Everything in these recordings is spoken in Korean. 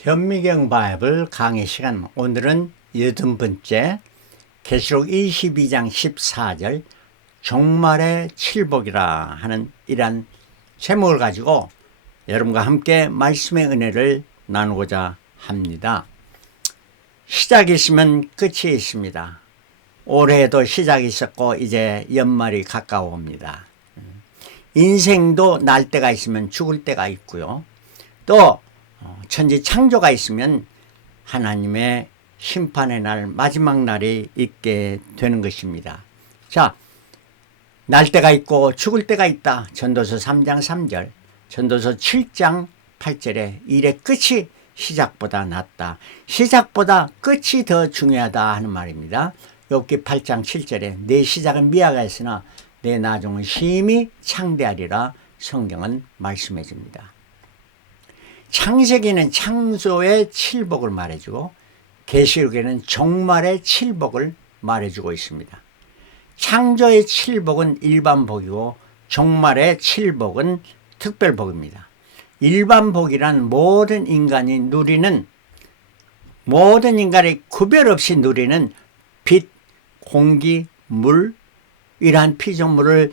현미경 바이블 강의 시간, 오늘은 80번째 계시록 22장 14절 종말의 칠복이라 하는 이러한 제목을 가지고 여러분과 함께 말씀의 은혜를 나누고자 합니다. 시작이 있으면 끝이 있습니다. 올해도 시작이 있었고 이제 연말이 가까워옵니다. 인생도 날 때가 있으면 죽을 때가 있고요. 또 천지 창조가 있으면 하나님의 심판의 날, 마지막 날이 있게 되는 것입니다. 자, 날 때가 있고 죽을 때가 있다. 전도서 3장 3절, 전도서 7장 8절에 일의 끝이 시작보다 낫다. 시작보다 끝이 더 중요하다 하는 말입니다. 욥기 8장 7절에 내 시작은 미화가 있으나 내 나중은 심히 창대하리라 성경은 말씀해 줍니다. 창세기는 창조의 칠복을 말해주고 계시록에는 종말의 칠복을 말해주고 있습니다. 창조의 칠복은 일반복이고 종말의 칠복은 특별복입니다. 일반복이란 모든 인간이 누리는, 모든 인간이 구별 없이 누리는 빛, 공기, 물, 이러한 피조물을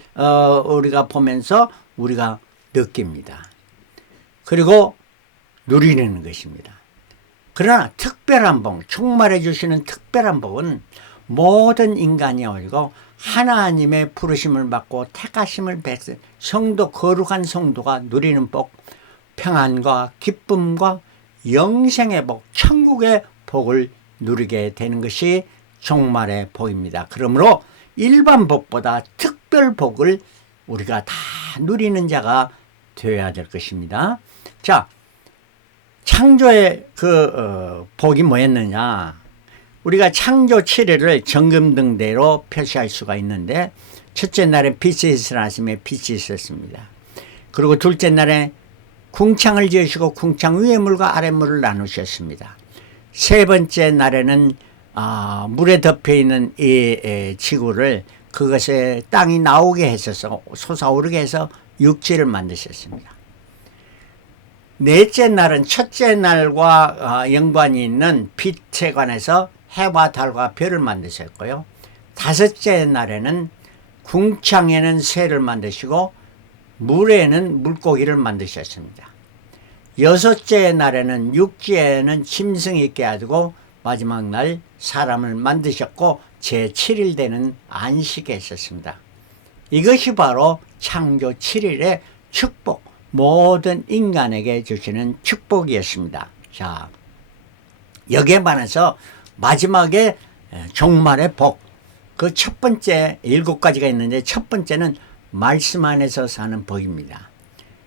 우리가 보면서 우리가 느낍니다. 그리고 누리는 것입니다. 그러나 특별한 복, 종말해 주시는 특별한 복은 모든 인간이 올고 하나님의 부르심을 받고 택하심을 받은 성도, 거룩한 성도가 누리는 복, 평안과 기쁨과 영생의 복, 천국의 복을 누리게 되는 것이 종말의 복입니다. 그러므로 일반 복보다 특별 복을 우리가 다 누리는 자가 되어야 될 것입니다. 자, 창조의 복이 뭐였느냐? 우리가 창조 7일을 정금등대로 표시할 수가 있는데, 첫째 날에 빛이 있으라 하심에 빛이 있었습니다. 그리고 둘째 날에 궁창을 지으시고 궁창 위의 물과 아래 물을 나누셨습니다. 세 번째 날에는 물에 덮여있는 이 지구를 그것에 땅이 나오게 해서 솟아오르게 해서 육지를 만드셨습니다. 넷째 날은 첫째 날과 연관이 있는 빛에 관해서 해와 달과 별을 만드셨고요. 다섯째 날에는 궁창에는 새를 만드시고 물에는 물고기를 만드셨습니다. 여섯째 날에는 육지에는 짐승이 있게 하시고 마지막 날 사람을 만드셨고 제7일 되는 안식에 있었습니다. 이것이 바로 창조 7일의 축복, 모든 인간에게 주시는 축복이었습니다. 자, 여기에 반해서 마지막에 종말의 복, 그 첫 번째 7가지가 있는데 첫 번째는 말씀 안에서 사는 복입니다.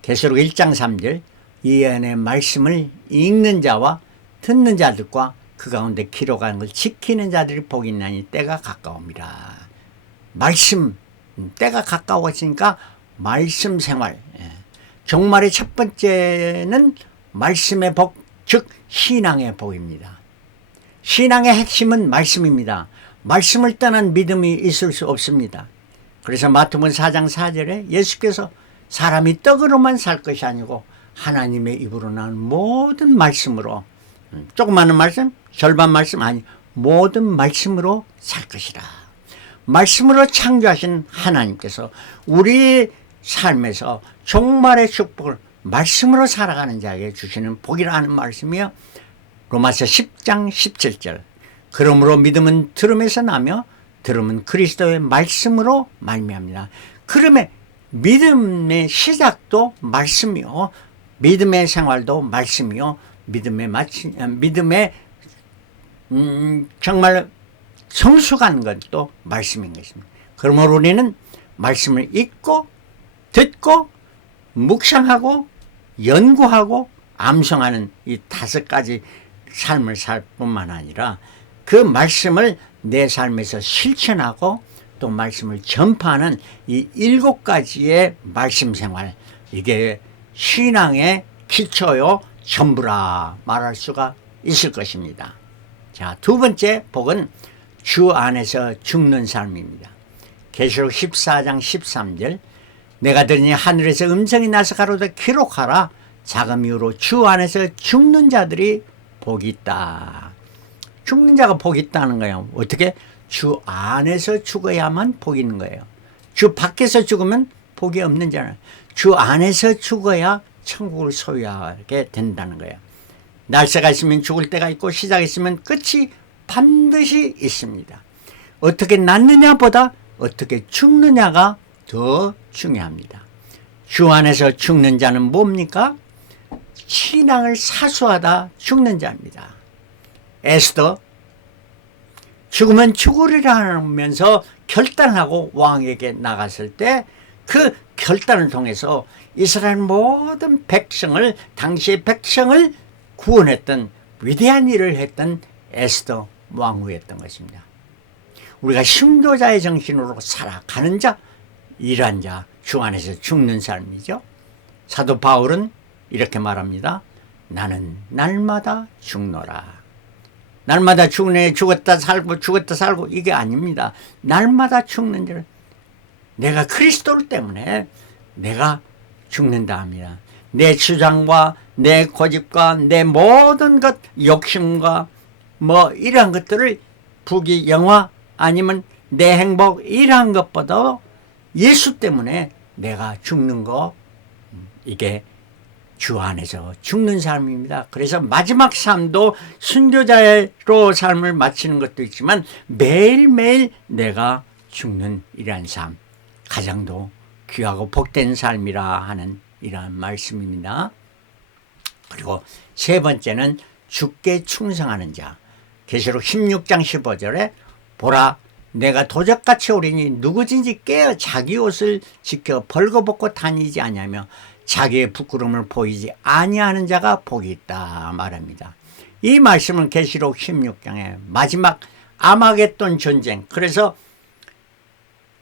계시록 1장 3절, 이 안에 말씀을 읽는 자와 듣는 자들과 그 가운데 기록하는 걸 지키는 자들이 복이 있나니 때가 가까웁니다. 말씀, 때가 가까워지니까 말씀 생활. 종말의 첫 번째는 말씀의 복, 즉 신앙의 복입니다. 신앙의 핵심은 말씀입니다. 말씀을 떠난 믿음이 있을 수 없습니다. 그래서 마태복음 4장 4절에 예수께서 사람이 떡으로만 살 것이 아니고 하나님의 입으로 나온 모든 말씀으로, 조그마한 말씀, 절반 말씀 아니 모든 말씀으로 살 것이라. 말씀으로 창조하신 하나님께서 우리 삶에서 종말의 축복을 말씀으로 살아가는 자에게 주시는 복이라는 말씀이요. 로마서 10장 17절. 그러므로 믿음은 들음에서 나며 들음은 그리스도의 말씀으로 말미암니다. 그러면 믿음의 시작도 말씀이요, 믿음의 생활도 말씀이요, 믿음의 정말 성숙한 것도 말씀인 것입니다. 그러므로 우리는 말씀을 읽고 듣고 묵상하고 연구하고 암송하는 이 5가지 삶을 살 뿐만 아니라 그 말씀을 내 삶에서 실천하고 또 말씀을 전파하는 이 7가지의 말씀 생활, 이게 신앙의 기초요 전부라 말할 수가 있을 것입니다. 자, 두 번째 복은 주 안에서 죽는 삶입니다. 계시록 14장 13절, 내가 들으니 하늘에서 음성이 나서 가로되 기록하라, 작은 이유로 주 안에서 죽는 자들이 복이 있다. 죽는 자가 복이 있다는 거예요. 어떻게? 주 안에서 죽어야만 복이 있는 거예요. 주 밖에서 죽으면 복이 없는 자는, 주 안에서 죽어야 천국을 소유하게 된다는 거예요. 날짜가 있으면 죽을 때가 있고 시작이 있으면 끝이 반드시 있습니다. 어떻게 낳느냐보다 어떻게 죽느냐가 더 중요합니다. 주 안에서 죽는 자는 뭡니까? 신앙을 사수하다 죽는 자입니다. 에스더, 죽으면 죽으리라 하면서 결단하고 왕에게 나갔을 때 그 결단을 통해서 이스라엘 모든 백성을, 당시의 백성을 구원했던 위대한 일을 했던 에스더 왕후였던 것입니다. 우리가 순교자의 정신으로 살아가는 자, 일한 자, 주 안에서 죽는 삶이죠. 사도 바울은 이렇게 말합니다. 나는 날마다 죽노라. 날마다 죽네, 죽었다 살고 이게 아닙니다. 날마다 죽는 자는 내가 그리스도 때문에 내가 죽는다 합니다. 내 주장과 내 고집과 내 모든 것, 욕심과 뭐 이러한 것들을 부귀 영화 아니면 내 행복 이러한 것보다 예수 때문에 내가 죽는 거, 이게 주 안에서 죽는 삶입니다. 그래서 마지막 삶도 순교자로 삶을 마치는 것도 있지만 매일매일 내가 죽는 이러한 삶, 가장도 귀하고 복된 삶이라 하는 이러한 말씀입니다. 그리고 세 번째는 주께 충성하는 자. 계시록 16장 15절에 보라, 내가 도적같이 오리니 누구든지 깨어 자기 옷을 지켜 벌거벗고 다니지 아니하며 자기의 부끄러움을 보이지 아니하는 자가 복이 있다 말합니다. 이 말씀은 계시록 16장의 마지막 아마겟돈 전쟁, 그래서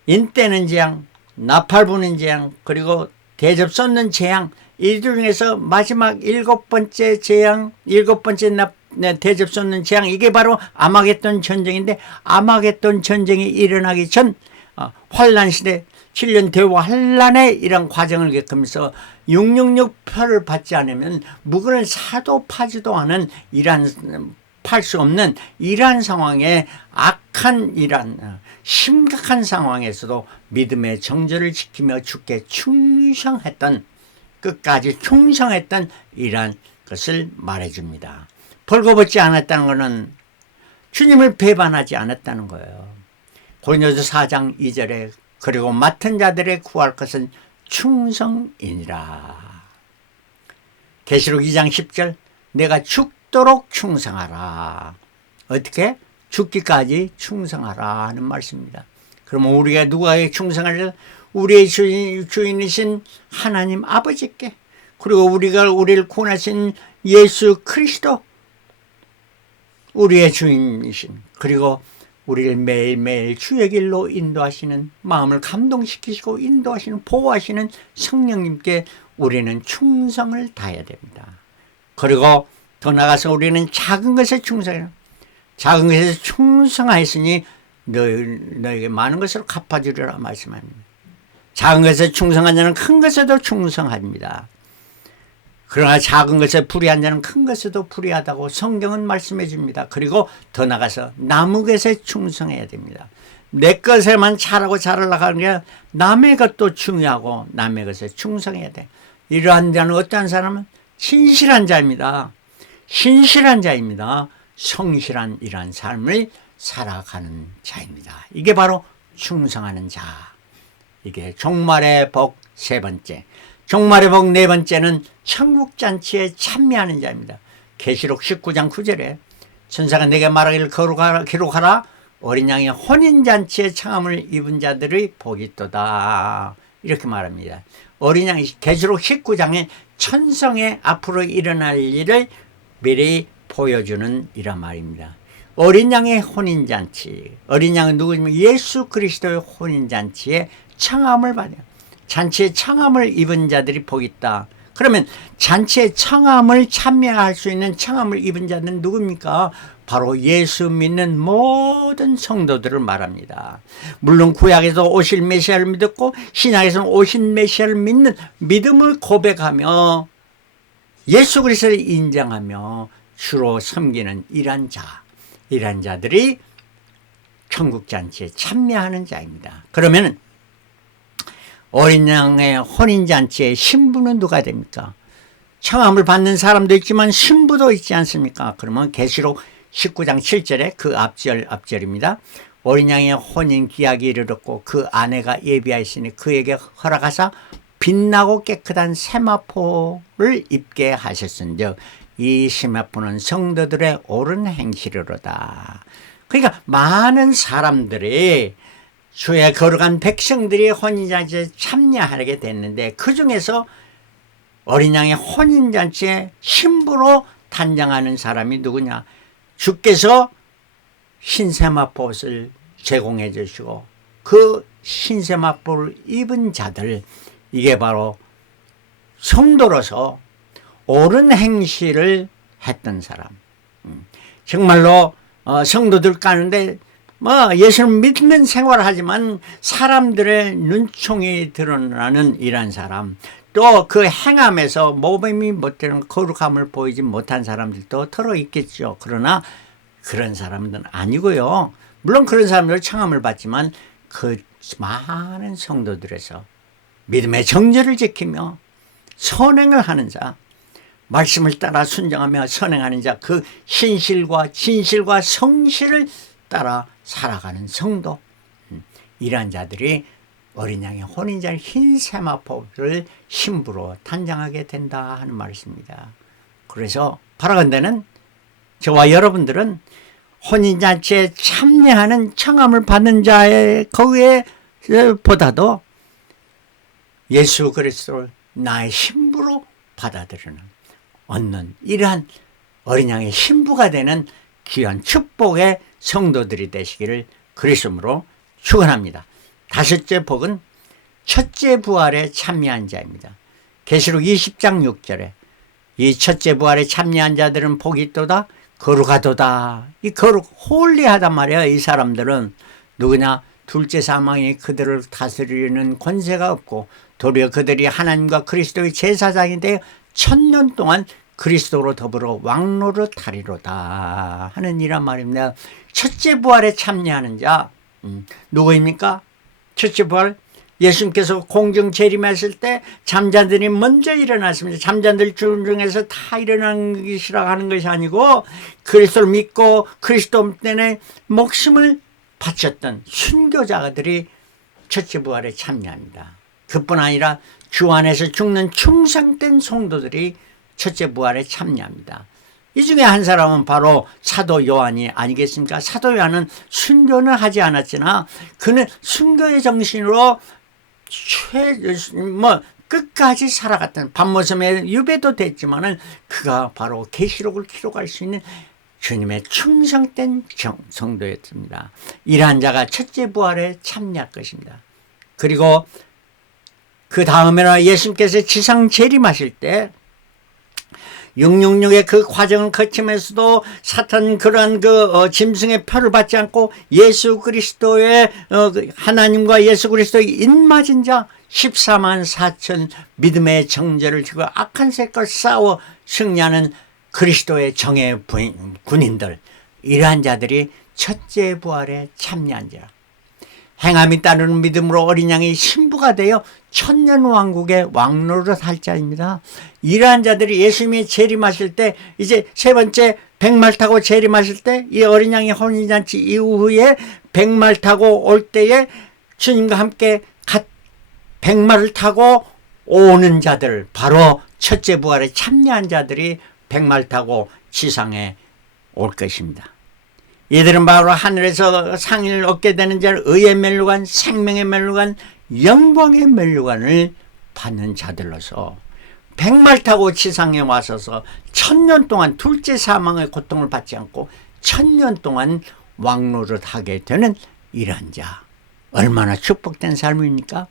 인때는 재앙, 나팔 부는 재앙, 그리고 대접 쏟는 재앙, 이 중에서 마지막 일곱 번째 재앙, 일곱 번째 대접 쏟는 재앙, 이게 바로 아마겟돈 전쟁인데, 아마겟돈 전쟁이 일어나기 전 환란 시대 7년 대화 환란의 이런 과정을 겪으면서 666표를 받지 않으면 묵은을 사도 파지도 않은 이러한, 팔 수 없는 이러한 상황에, 악한 이러한 심각한 상황에서도 믿음의 정절을 지키며 주께 충성했던, 끝까지 충성했던 이러한 것을 말해줍니다. 벌거벗지 않았다는 것은 주님을 배반하지 않았다는 거예요. 고린도서 4장 2절에 그리고 맡은 자들의 구할 것은 충성이니라. 계시록 2장 10절 내가 죽도록 충성하라. 어떻게? 죽기까지 충성하라 하는 말씀입니다. 그러면 우리가 누구에게 충성하려? 우리의 주인이신 하나님 아버지께, 그리고 우리를 구원하신 예수 그리스도, 우리의 주인이신, 그리고 우리를 매일매일 주의 길로 인도하시는, 마음을 감동시키시고 인도하시는, 보호하시는 성령님께 우리는 충성을 다해야 됩니다. 그리고 더 나아가서 우리는 작은 것에 충성해라. 작은 것에 충성하였으니 너에게 많은 것을 갚아주리라 말씀합니다. 작은 것에 충성한 자는 큰 것에도 충성합니다. 그러나 작은 것에 불의한 자는 큰 것에도 불의하다고 성경은 말씀해 줍니다. 그리고 더 나가서 남의 것에 충성해야 됩니다. 내 것에만 잘하고 잘하려고 하는 게 남의 것도 중요하고 남의 것에 충성해야 돼. 이러한 자는 어떠한 사람은 신실한 자입니다. 신실한 자입니다. 성실한 이러한 삶을 살아가는 자입니다. 이게 바로 충성하는 자. 이게 종말의 복 세 번째. 종말의 복 네 번째는 천국잔치에 참여하는 자입니다. 계시록 19장 9절에 천사가 내게 말하기를 기록하라. 어린 양의 혼인잔치에 청함을 입은 자들의 복이 있도다. 이렇게 말합니다. 어린 양이 계시록 19장에 천성의 앞으로 일어날 일을 미리 보여주는 이란 말입니다. 어린 양의 혼인잔치. 어린 양은 누구냐면 예수 그리스도의 혼인잔치에 청함을 받아요. 잔치에 청함을 입은 자들이 복이 있다. 그러면 잔치에 청함을 참여할 수 있는 청함을 입은 자는 누굽니까? 바로 예수 믿는 모든 성도들을 말합니다. 물론 구약에서 오실 메시아를 믿었고 신약에서는 오신 메시아를 믿는 믿음을 고백하며 예수 그리스도를 인정하며 주로 섬기는 이러한 자들이 천국잔치에 참여하는 자입니다. 그러면 어린 양의 혼인잔치의 신부는 누가 됩니까? 청함을 받는 사람도 있지만 신부도 있지 않습니까? 그러면 계시록 19장 7절에 그 앞절입니다. 어린 양의 혼인 기약이 이르렀고 그 아내가 예비하였으니 그에게 허락하사 빛나고 깨끗한 세마포를 입게 하셨은즉 이 세마포는 성도들의 옳은 행실이로다. 그러니까 많은 사람들이 주의 거룩한 백성들이 혼인잔치에 참여하게 됐는데 그 중에서 어린 양의 혼인잔치에 신부로 단장하는 사람이 누구냐? 주께서 흰세마포옷을 제공해 주시고 그 흰세마포를 입은 자들, 이게 바로 성도로서 옳은 행실을 했던 사람. 정말로 성도들 가는데 예수를 믿는 생활을 하지만 사람들의 눈총이 드러나는 이런 사람, 또 그 행함에서 모범이 못되는 거룩함을 보이지 못한 사람들도 들어있겠죠. 그러나 그런 사람들은 아니고요. 물론 그런 사람들은 청함을 받지만 그 많은 성도들에서 믿음의 정절을 지키며 선행을 하는 자, 말씀을 따라 순종하며 선행하는 자, 그 신실과 진실과 성실을 따라 살아가는 성도, 이러한 자들이 어린 양의 혼인잔치 흰 세마포를 신부로 단장하게 된다 하는 말씀입니다. 그래서 바라건대는 저와 여러분들은 혼인잔치에 참여하는 청함을 받는 자의 거기에 보다도 예수 그리스도를 나의 신부로 받아들이는, 얻는 이러한 어린 양의 신부가 되는 귀한 축복의 성도들이 되시기를 그리스도로 축원합니다. 다섯째 복은 첫째 부활에 참여한 자입니다. 계시록 20장 6절에 이 첫째 부활에 참여한 자들은 복이 있도다, 거룩하도다. 이 홀리하단 말이야. 이 사람들은 누구냐? 둘째 사망이 그들을 다스리는 권세가 없고 도리어 그들이 하나님과 그리스도의 제사장이 되어 1000년 동안 그리스도로 더불어 왕노릇하리로다 하는 이란 말입니다. 첫째 부활에 참여하는 자 누구입니까? 첫째 부활, 예수님께서 공중 재림하실 때 잠자들이 먼저 일어났습니다. 잠자들 중에서 다 일어나는 것이라고 하는 것이 아니고 그리스도를 믿고 그리스도 때문에 목숨을 바쳤던 순교자들이 첫째 부활에 참여합니다. 그뿐 아니라 주 안에서 죽는 충성된 성도들이 첫째 부활에 참여합니다. 이 중에 한 사람은 바로 사도 요한이 아니겠습니까? 사도 요한은 순교는 하지 않았으나 그는 순교의 정신으로 끝까지 살아갔던, 밤모섬에 유배도 됐지만은 그가 바로 계시록을 기록할 수 있는 주님의 충성된 성도였습니다. 이러한 자가 첫째 부활에 참여할 것입니다. 그리고 그 다음에는 예수님께서 지상 재림하실 때 666의 그 과정을 거치면서도 사탄 그러한 짐승의 표를 받지 않고 예수 그리스도의 하나님과 예수 그리스도의 인맞은 자 14만 4천 믿음의 정절을 지고 악한 색깔 싸워 승리하는 그리스도의 정의 군인들, 이러한 자들이 첫째 부활에 참여한 자, 행함이 따르는 믿음으로 어린 양의 신부가 되어 천년왕국의 왕노릇 할 자입니다. 이러한 자들이 예수님이 재림하실 때, 이제 세 번째 백말 타고 재림하실 때, 이 어린 양의 혼인잔치 이후에 백말 타고 올 때에 주님과 함께 백말을 타고 오는 자들, 바로 첫째 부활에 참여한 자들이 백말 타고 지상에 올 것입니다. 이들은 바로 하늘에서 상을 얻게 되는 자를 의의 멸류관, 생명의 멸류관, 영광의 멸류관을 받는 자들로서 백말 타고 지상에 와서서 1000년 동안 둘째 사망의 고통을 받지 않고 1000년 동안 왕노릇하게 되는 이러한 자, 얼마나 축복된 삶입니까?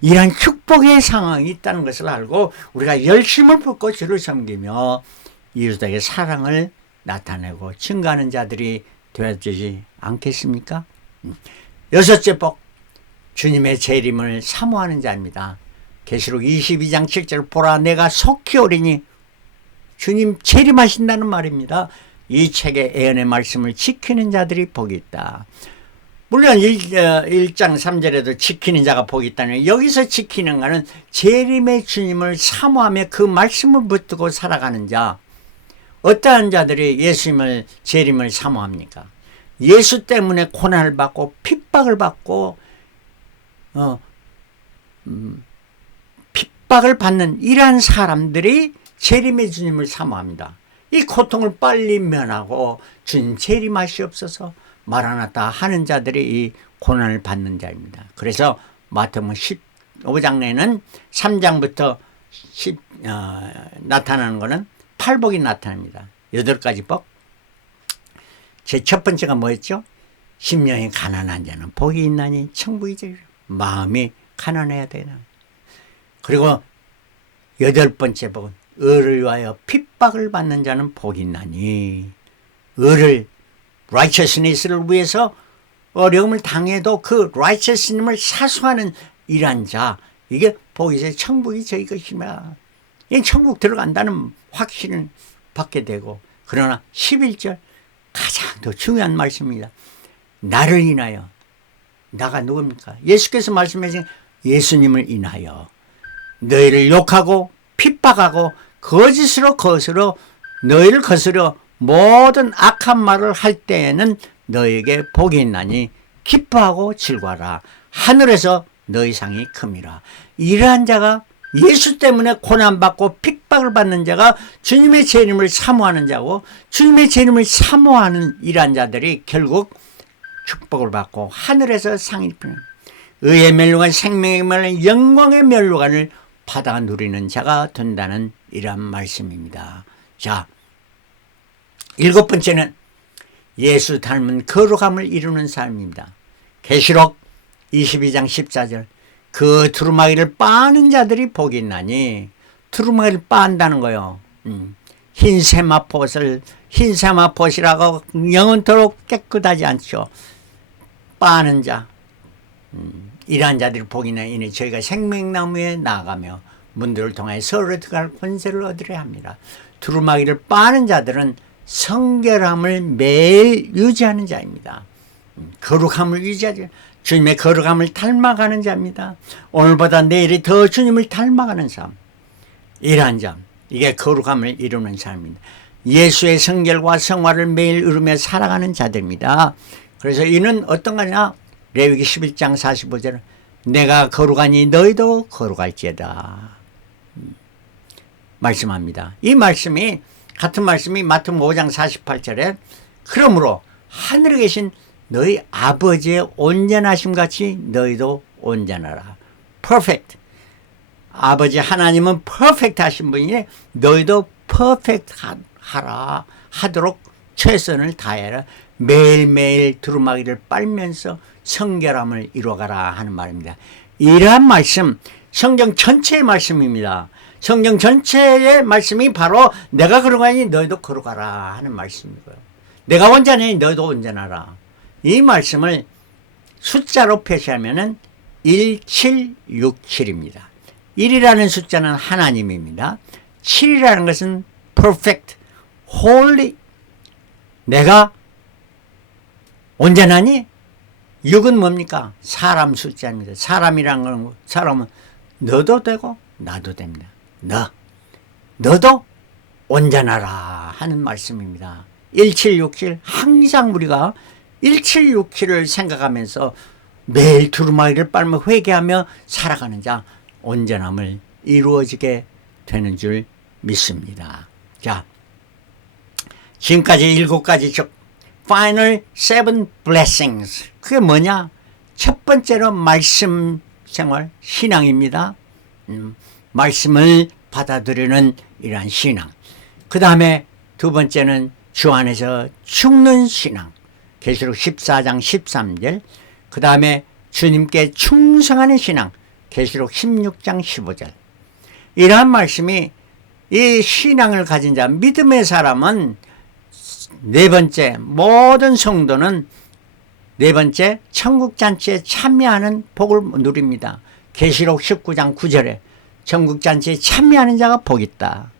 이러한 축복의 상황이 있다는 것을 알고 우리가 열심을 붓고 주를 섬기며 이웃에게 사랑을 나타내고 증가하는 자들이 되어지지 않겠습니까? 여섯째 복, 주님의 재림을 사모하는 자입니다. 계시록 22장 7절, 보라 내가 속히 오리니 주님 재림하신다는 말입니다. 이 책의 예언의 말씀을 지키는 자들이 복이 있다. 물론 1장 3절에도 지키는 자가 복이 있다는, 여기서 지키는 자는 재림의 주님을 사모하며 그 말씀을 붙들고 살아가는 자. 어떠한 자들이 예수님을 재림을 사모합니까? 예수 때문에 고난을 받고 핍박을 받고 핍박을 받는 이러한 사람들이 재림의 주님을 사모합니다. 이 고통을 빨리 면하고 주님 재림하시옵소서 마라나타 하는 자들이 이 고난을 받는 자입니다. 그래서 마태복음 15장에는 3장부터 나타나는 것은 8복이 나타납니다. 8가지 복. 제 첫 번째가 뭐였죠? 심령이 가난한 자는 복이 있나니 천국이 되리라. 마음이 가난해야 되나. 그리고 8번째 복은 의를 위하여 핍박을 받는 자는 복이 있나니, 의를 righteousness를 위해서 어려움을 당해도 그 righteousness을 사수하는 이란 자, 이게 복이 있어요. 천국이 저희 것이며 이 천국 들어간다는 확신을 받게 되고. 그러나 11절 가장 더 중요한 말씀입니다. 나를 인하여, 나가 누굽니까? 예수께서 말씀하신 예수님을 인하여 너희를 욕하고 핍박하고 거짓으로 너희를 거스려 모든 악한 말을 할 때에는 너희에게 복이 있나니 기뻐하고 즐거워라. 하늘에서 너희 상이 큼이라. 이러한 자가, 예수 때문에 고난받고 핍박을 받는 자가 주님의 재림을 사모하는 자고, 주님의 재림을 사모하는 이러한 자들이 결국 축복을 받고 하늘에서 상이 큼이라. 의의 멸류관, 생명의 멸류관, 영광의 멸류관을 받아 누리는 자가 된다는 이러한 말씀입니다. 자, 7번째는 예수 닮은 거룩함을 이루는 삶입니다. 계시록 22장 14절 그 두루마기를 빻는 자들이 복이 있나니, 두루마기를 빻는다는 거요. 흰 세마포시라고 영원토록 깨끗하지 않죠. 빻는 자, 이러한 자들이 복이 있나니 저희가 생명나무에 나아가며 문들을 통하여 서로에 들어갈 권세를 얻으려 합니다. 두루마기를 빻는 자들은 성결함을 매일 유지하는 자입니다. 거룩함을 유지하죠. 주님의 거룩함을 닮아가는 자입니다. 오늘보다 내일이 더 주님을 닮아가는 삶, 이러한 자, 이게 거룩함을 이루는 삶입니다. 예수의 성결과 성화를 매일 이루며 살아가는 자들입니다. 그래서 이는 어떤 거냐? 레위기 11장 45절은 내가 거룩하니 너희도 거룩할지어다 말씀합니다. 이 말씀이, 같은 말씀이 마태복음 5장 48절에 그러므로 하늘에 계신 너희 아버지의 온전하심 같이 너희도 온전하라. perfect. 아버지 하나님은 perfect 하신 분이니 너희도 perfect 하도록 최선을 다해라. 매일매일 두루마기를 빨면서 성결함을 이루어가라 하는 말입니다. 이러한 말씀, 성경 전체의 말씀입니다. 성경 전체의 말씀이 바로 내가 거룩하니 너희도 거룩하라 하는 말씀이고요. 내가 온전하니 너희도 온전하라. 이 말씀을 숫자로 표시하면은 1767입니다. 1이라는 숫자는 하나님입니다. 7이라는 것은 perfect, holy. 내가 온전하니? 6은 뭡니까? 사람 숫자입니다. 사람이란 건, 사람은 너도 되고 나도 됩니다. 너도 온전하라 하는 말씀입니다. 1767, 항상 우리가 1767을 생각하면서 매일 두루마기를 빨며 회개하며 살아가는 자, 온전함을 이루어지게 되는 줄 믿습니다. 자, 지금까지 7가지 Final 7 blessings. 그게 뭐냐? 첫 번째로 말씀 생활, 신앙입니다. 말씀을 받아들이는 이러한 신앙. 그 다음에 두 번째는 주 안에서 죽는 신앙. 계시록 14장 13절. 그 다음에 주님께 충성하는 신앙. 계시록 16장 15절. 이러한 말씀이, 이 신앙을 가진 자, 믿음의 사람은 네 번째, 모든 성도는 네 번째, 천국잔치에 참여하는 복을 누립니다. 계시록 19장 9절에 천국잔치에 참여하는 자가 복 있다.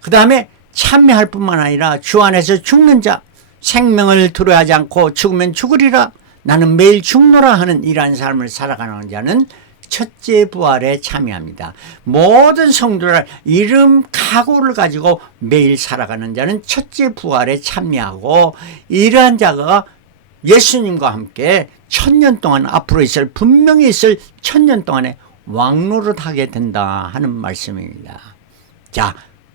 그 다음에 참여할 뿐만 아니라 주 안에서 죽는 자, 생명을 두려워하지 않고 죽으면 죽으리라, 나는 매일 죽노라 하는 이러한 삶을 살아가는 자는 첫째 부활에 참여합니다. 모든 성도들 이름 각오를 가지고 매일 살아가는 자는 첫째 부활에 참여하고, 이러한 자가 예수님과 함께 1000년 동안, 앞으로 분명히 있을 1000년 동안에 왕노릇하게 된다 하는 말씀입니다. 자,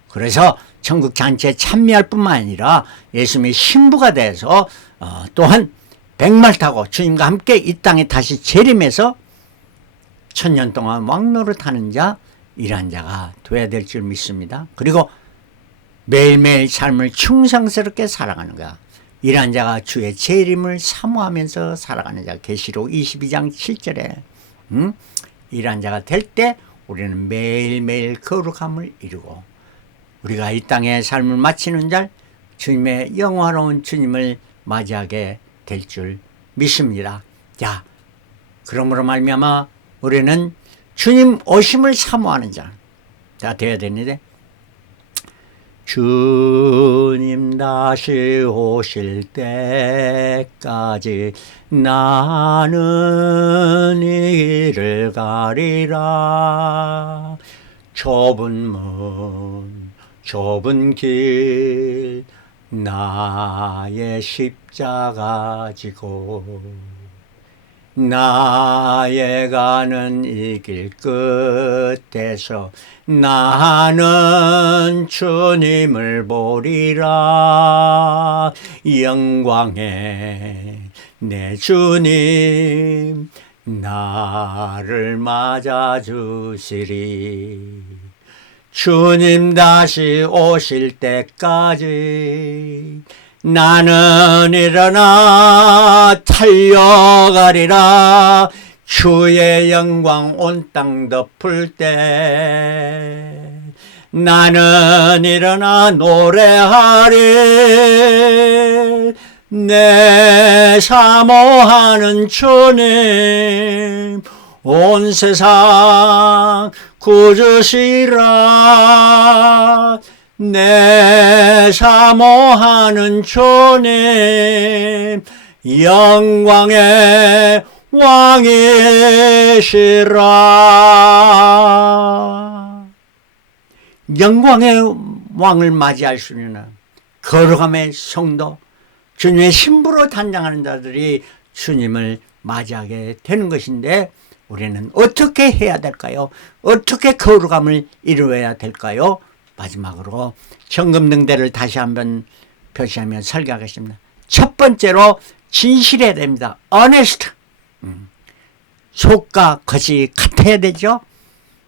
그래서 천국 잔치에 참여할 뿐만 아니라 예수님의 신부가 돼서 또한 백말 타고 주님과 함께 이 땅에 다시 재림해서 1000년 동안 왕노릇하는 자, 이러한 자가 돼야 될 줄 믿습니다. 그리고 매일매일 삶을 충성스럽게 살아가는 거야. 이러한 자가 주의 재림을 사모하면서 살아가는 자. 계시록 22장 7절에 이러한 자가 될 때 우리는 매일매일 거룩함을 이루고, 우리가 이 땅의 삶을 마치는 날 주님의 영화로운 주님을 맞이하게 될 줄 믿습니다. 자, 그러므로 말미암아 우리는 주님 오심을 사모하는 자가 되어야 되는데, 주님 다시 오실 때까지 나는 이 길을 가리라. 좁은 문 좁은 길 나의 십자가 지고, 나의 가는 이 길 끝에서 나는 주님을 보리라. 영광의 내 주님 나를 맞아주시리. 주님 다시 오실 때까지 나는 일어나 달려가리라. 주의 영광 온 땅 덮을 때 나는 일어나 노래하리. 내 사모하는 주님 온 세상 구주시라. 내 사모하는 주님 영광의 왕이시라. 영광의 왕을 맞이할 수 있는 거룩함의 성도, 주님의 신부로 단장하는 자들이 주님을 맞이하게 되는 것인데, 우리는 어떻게 해야 될까요? 어떻게 거룩함을 이루어야 될까요? 마지막으로 정금등대를 다시 한번 표시하며 설교하겠습니다. 첫 번째로 진실해야 됩니다. honest. 속과 겉이 같아야 되죠.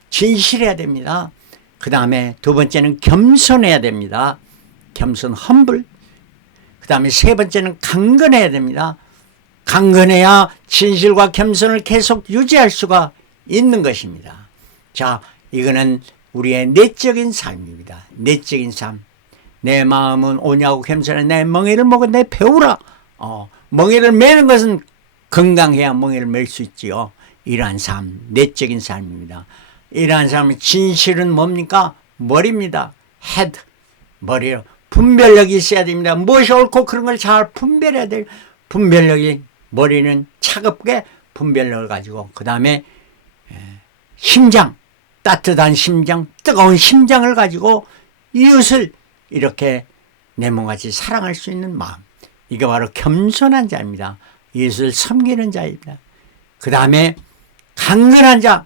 진실해야 됩니다. 그 다음에 두 번째는 겸손해야 됩니다. 겸손, humble. 그 다음에 세 번째는 강건해야 됩니다. 강건해야 진실과 겸손을 계속 유지할 수가 있는 것입니다. 자, 이거는 우리의 내적인 삶입니다. 내적인 삶. 내 마음은 오냐고 겸손해. 내 멍에를 먹어 내 배우라. 멍에를 매는 것은 건강해야 멍에를 맬 수 있지요. 이러한 삶, 내적인 삶입니다. 이러한 삶의 진실은 뭡니까? 머리입니다. head, 머리요. 분별력이 있어야 됩니다. 무엇이 옳고 그런 걸 잘 분별해야 돼요. 분별력이, 머리는 차갑게 분별력을 가지고, 그 다음에 심장, 따뜻한 심장, 뜨거운 심장을 가지고 이웃을 이렇게 내 몸같이 사랑할 수 있는 마음. 이게 바로 겸손한 자입니다. 이웃을 섬기는 자입니다. 그 다음에 강건한 자,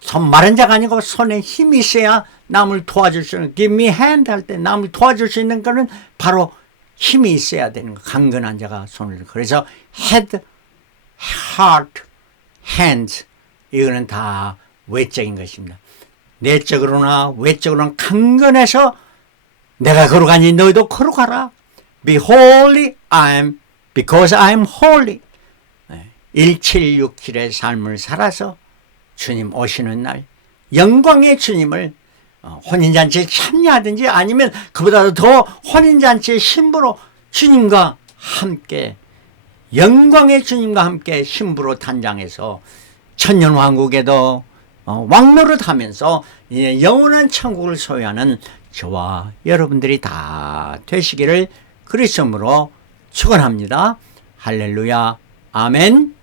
손 마른 자가 아니고 손에 힘이 있어야 남을 도와줄 수 있는, give me hand 할 때 남을 도와줄 수 있는 것은 바로 힘이 있어야 되는 거. 강건한 자가 손을. 그래서 head, heart, hands, 이거는 다 외적인 것입니다. 내적으로나 외적으로나 강건해서 내가 거룩하니 너희도 거룩하라. Be holy, because I am holy. 1767의 삶을 살아서 주님 오시는 날 영광의 주님을 혼인잔치에 참여하든지 아니면 그보다도 더 혼인잔치의 신부로 주님과 함께, 영광의 주님과 함께 신부로 단장해서 천년왕국에도 왕노릇하면서 영원한 천국을 소유하는 저와 여러분들이 다 되시기를 그리스도로 축원합니다. 할렐루야. 아멘.